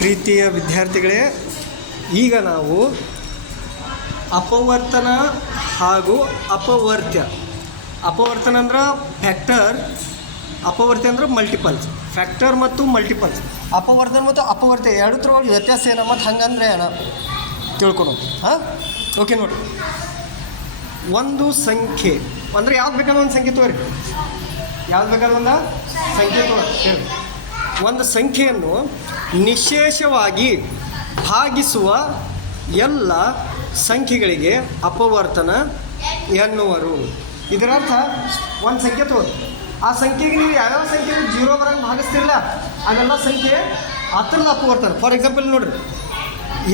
ಪ್ರೀತಿಯ ವಿದ್ಯಾರ್ಥಿಗಳೇ, ಈಗ ನಾವು ಅಪವರ್ತನ ಹಾಗೂ ಅಪವರ್ತ್ಯ. ಅಪವರ್ತನ ಅಂದ್ರೆ ಫ್ಯಾಕ್ಟರ್, ಅಪವರ್ತ್ಯ ಅಂದ್ರೆ ಮಲ್ಟಿಪಲ್ಸ್. ಫ್ಯಾಕ್ಟರ್ ಮತ್ತು ಮಲ್ಟಿಪಲ್ಸ್, ಅಪವರ್ತನ ಮತ್ತು ಅಪವರ್ತ್ಯ ಎರಡರ ವ್ಯತ್ಯಾಸ ಏನು ಮತ್ತು ಹಂಗಂದ್ರೆ ಏನು ತಿಳ್ಕೊಳು. ಹಾಂ, ಓಕೆ. ನೋಡಿ, ಒಂದು ಸಂಖ್ಯೆ ಅಂದರೆ ಯಾವ್ದು ಬೇಕಾದ ಒಂದು ಸಂಖ್ಯೆ ತೋರಿ, ಯಾವ್ದು ಬೇಕಾದ ಒಂದು ಸಂಖ್ಯೆ ತೋರಿ ಹೇಳಿ. ಒಂದು ಸಂಖ್ಯೆಯನ್ನು ನಿಶೇಷವಾಗಿ ಭಾಗಿಸುವ ಎಲ್ಲ ಸಂಖ್ಯೆಗಳಿಗೆ ಅಪವರ್ತನ ಎನ್ನುವರು. ಇದರರ್ಥ ಒಂದು ಸಂಖ್ಯೆ ತೋರಿ, ಆ ಸಂಖ್ಯೆಗೆ ನೀವು ಯಾವ್ಯಾವ ಸಂಖ್ಯೆ 0 ಬರಂಗೆ ಭಾಗಿಸ್ತಿರಲ್ಲ ಅವೆಲ್ಲ ಸಂಖ್ಯೆ ಅದರ ಅಪವರ್ತನ. ಫಾರ್ ಎಕ್ಸಾಂಪಲ್ ನೋಡಿರಿ,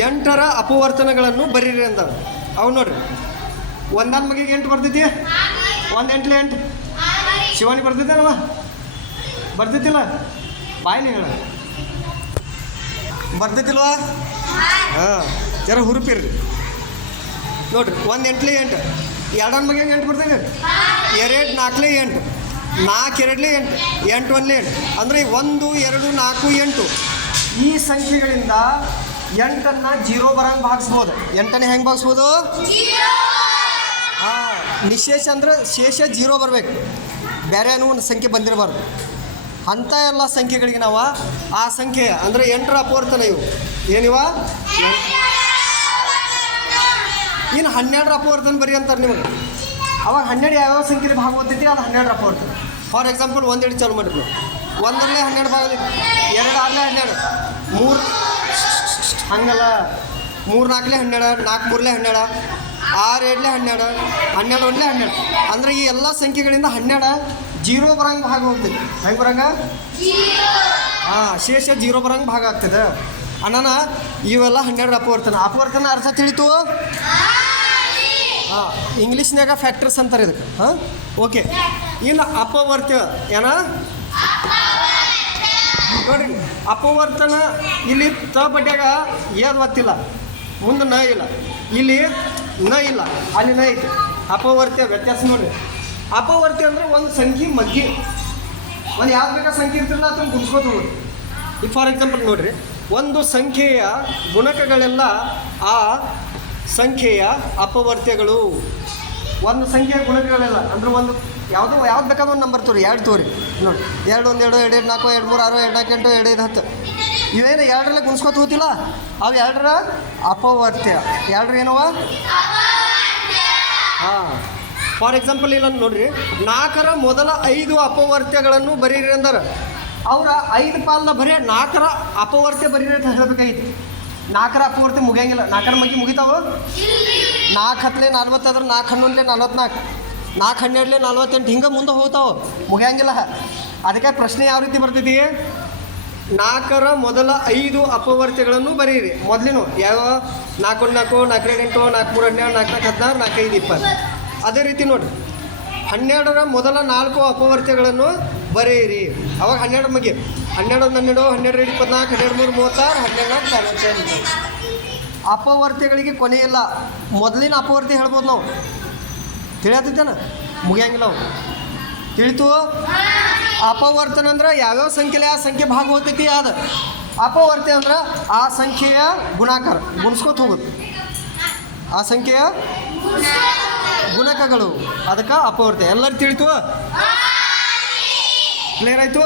8ರ ಅಪವರ್ತನಗಳನ್ನು ಬರೀರಿ ಅಂದವು. ಅವು ನೋಡಿರಿ, ಒಂದಾದ ಮಗಿಗೆ 8 ಬರ್ತೈತಿ, 1 8 8. ಶಿವಾನಿ ಬರ್ತೈತೇನವ? ಬರ್ತೈತಿಲ್ಲ? ಬಾಯಿನೇ ಹೇಳ, ಬರ್ತೈತಿಲ್ವಾ? ಹಾಂ, ಜರ ಹುರುಪಿರ್ರಿ. ನೋಡಿರಿ, 1 8 8. 2 ಮಗಿಗೆ 8 ಬರ್ತೈತಿ, 2 4 8, 4 2 8, 8 1 8. ಅಂದರೆ 1 2 4 8 ಈ ಸಂಖ್ಯೆಗಳಿಂದ 8ಅನ್ನು 0 ಬರಂಗೆ ಭಾಗಿಸ್ಬೋದು. 8ಅನ್ನು ಹೆಂಗೆ ಭಾಗಿಸ್ಬೋದು? ಹಾಂ, ನಿಶೇಷ ಅಂದ್ರೆ ಶೇಷ 0 ಬರಬೇಕು, ಬೇರೆ ಏನೋ ಒಂದು ಸಂಖ್ಯೆ ಬಂದಿರಬಾರ್ದು. ಅಂಥ ಎಲ್ಲ ಸಂಖ್ಯೆಗಳಿಗೆ ನಾವು ಆ ಸಂಖ್ಯೆ ಅಂದರೆ 8ರ ಅಪವರ್ತನ ಇವು ಏನಿವ. ಇನ್ನು 12ರ ಅಪವರ್ತನ ಬರೀ ಅಂತಾರೆ ನಿಮಗೆ. ಅವಾಗ 12 ಯಾವ್ಯಾವ ಸಂಖ್ಯೆ ಭಾಗ ಓದ್ತೈತಿ, ಅದು 12ರ ಅಪವರ್ತನ. ಫಾರ್ ಎಕ್ಸಾಂಪಲ್ 1 ಹಿಡಿ ಚಾಲು ಮಾಡಿರಿ ನೀವು. 1ರಲ್ಲಿ 12 ಭಾಗ, 2 ಆರಲೇ 12, 3 ಹಂಗಲ್ಲ, 3 4ಲೇ 12, 4 3ಲೇ 12, 6 7ಲೇ 12, 12 1ಲೇ 12. ಅಂದರೆ ಈ ಎಲ್ಲ ಸಂಖ್ಯೆಗಳಿಂದ 12 0 ಬರಂಗೆ ಭಾಗ ಹೋಗ್ತೈತಿ. ಹೆಂಗೆ ಬರಂಗೆ? ಹಾಂ, ಶೇಷ 0 ಬರಂಗೆ ಭಾಗ ಆಗ್ತದೆ. ಅಣ್ಣನ ಇವೆಲ್ಲ 12ರ ಅಪವರ್ತನ. ಅಪವರ್ತನ ಅರ್ಥ ತಿಳಿತು? ಹಾಂ, ಇಂಗ್ಲೀಷ್ನಾಗ ಫ್ಯಾಕ್ಟರ್ಸ್ ಅಂತಾರೆ ಇದಕ್ಕೆ. ಹಾಂ, ಓಕೆ. ಇನ್ನು ಅಪವರ್ತ್ಯ ಏನ ನೋಡ್ರಿ, ಅಪವರ್ತನ ಇಲ್ಲಿ ತ ಬಡ್ಯಾಗ ಏದು ಒತ್ತಿಲ್ಲ, ಮುಂದೆ ನ ಇಲ್ಲ, ಇಲ್ಲಿ ನ ಇಲ್ಲ, ಅಲ್ಲಿ ನ ಐತಿ. ಅಪವರ್ತ್ಯ ವ್ಯತ್ಯಾಸ ನೋಡ್ರಿ. ಅಪವರ್ತ್ಯ ಅಂದರೆ ಒಂದು ಸಂಖ್ಯೆ ಮಧ್ಯೆ ಒಂದು ಯಾವ್ದು ಬೇಕಾದ ಸಂಖ್ಯೆ ಇರ್ತಿರಲ್ಲ ಅದನ್ನು ಗುಣಿಸ್ಕೋತ ಹೋಗ್ರಿ. ಈಗ ಫಾರ್ ಎಕ್ಸಾಂಪಲ್ ನೋಡಿರಿ, ಒಂದು ಸಂಖ್ಯೆಯ ಗುಣಕಗಳೆಲ್ಲ ಆ ಸಂಖ್ಯೆಯ ಅಪವರ್ತ್ಯಗಳು. ಒಂದು ಸಂಖ್ಯೆಯ ಗುಣಕಗಳೆಲ್ಲ ಅಂದರೆ ಒಂದು ಯಾವ್ದು ಬೇಕಾದ ಒಂದು ನಂಬರ್ ತೋರಿ, 2 ತೋರಿ ನೋಡಿ. 2 1 2 2 4 2 3 6 2 4 8 2 5 10 ಇವೇನು 2ರಲ್ಲೇ ಗುಣಿಸ್ಕೊತ ಹೋಗ್ತಿಲ್ಲ, ಅವು 2ರ ಅಪವರ್ತ್ಯ. 2ರ ಏನವ? ಹಾಂ, ಫಾರ್ ಎಕ್ಸಾಂಪಲ್ ಇಲ್ಲೊಂದು ನೋಡ್ರಿ, 4ರ ಮೊದಲ 5 ಅಪವರ್ತ್ಯಗಳನ್ನು ಬರೀರಿ ಅಂದ್ರೆ ಅವರ 5 ಪಾಲನ್ನ ಬರೀ 4ರ ಅಪವರ್ತ್ಯ ಬರೀರಿ ಅಂತ ಹೇಳಬೇಕಾಗಿತ್ತು. 4ರ ಅಪವರ್ತ್ಯ ಮುಗಿಯಂಗಿಲ್ಲ. 4ರ ಮಗಿ ಮುಗಿತಾವ? 4 10 40 ಆದ್ರೆ 4 11 44, 4 12 48 ಹಿಂಗೆ ಮುಂದೆ ಹೋಗ್ತಾವೆ, ಮುಗಿಯಂಗಿಲ್ಲ. ಅದಕ್ಕೆ ಪ್ರಶ್ನೆ ಯಾವ ರೀತಿ ಬರ್ತೈತಿ? 4ರ ಮೊದಲ 5 ಅಪವರ್ತ್ಯಗಳನ್ನು ಬರೀರಿ. ಮೊದಲಿನ ಯಾವ? 4 1 4, 4 2 8, 4 3 12, 4 4 16, 4 5 20. ಅದೇ ರೀತಿ ನೋಡಿರಿ, 12ರ ಮೊದಲ 4 ಅಪವರ್ತ್ಯಗಳನ್ನು ಬರೆಯಿರಿ. ಅವಾಗ 12 ಮಗಿ 12 1 12, 12 2 24, 12 3 36, 12 4 45. ಅಪವರ್ತ್ಯಗಳಿಗೆ ಕೊನೆಯಿಲ್ಲ. ಮೊದಲಿನ ಅಪವರ್ತ್ಯ ಹೇಳ್ಬೋದು ನಾವು, ತಿಳಿಯತ್ತೇನ? ಮುಗಿಯಂಗಿಲ್ಲ ಅವು. ತಿಳಿತು? ಅಪವರ್ತನ ಅಂದ್ರೆ ಯಾವ್ಯಾವ ಸಂಖ್ಯೆಲಿ ಆ ಸಂಖ್ಯೆ ಭಾಗ ಹೋಗ್ತೈತಿ ಅದು ಅಪವರ್ತ್ಯ. ಅಂದ್ರೆ ಆ ಸಂಖ್ಯೆಯ ಗುಣಾಕಾರ ಗುಣಿಸ್ಕೊತ ಹೋಗುತ್ತೆ, ಆ ಸಂಖ್ಯೆಯ ಗುಣಕಗಳು, ಅದಕ್ಕೆ ಅಪವರ್ತ್ಯ. ಎಲ್ಲರೂ ತಿಳಿತು? ಕ್ಲಿಯರ್ ಆಯಿತು?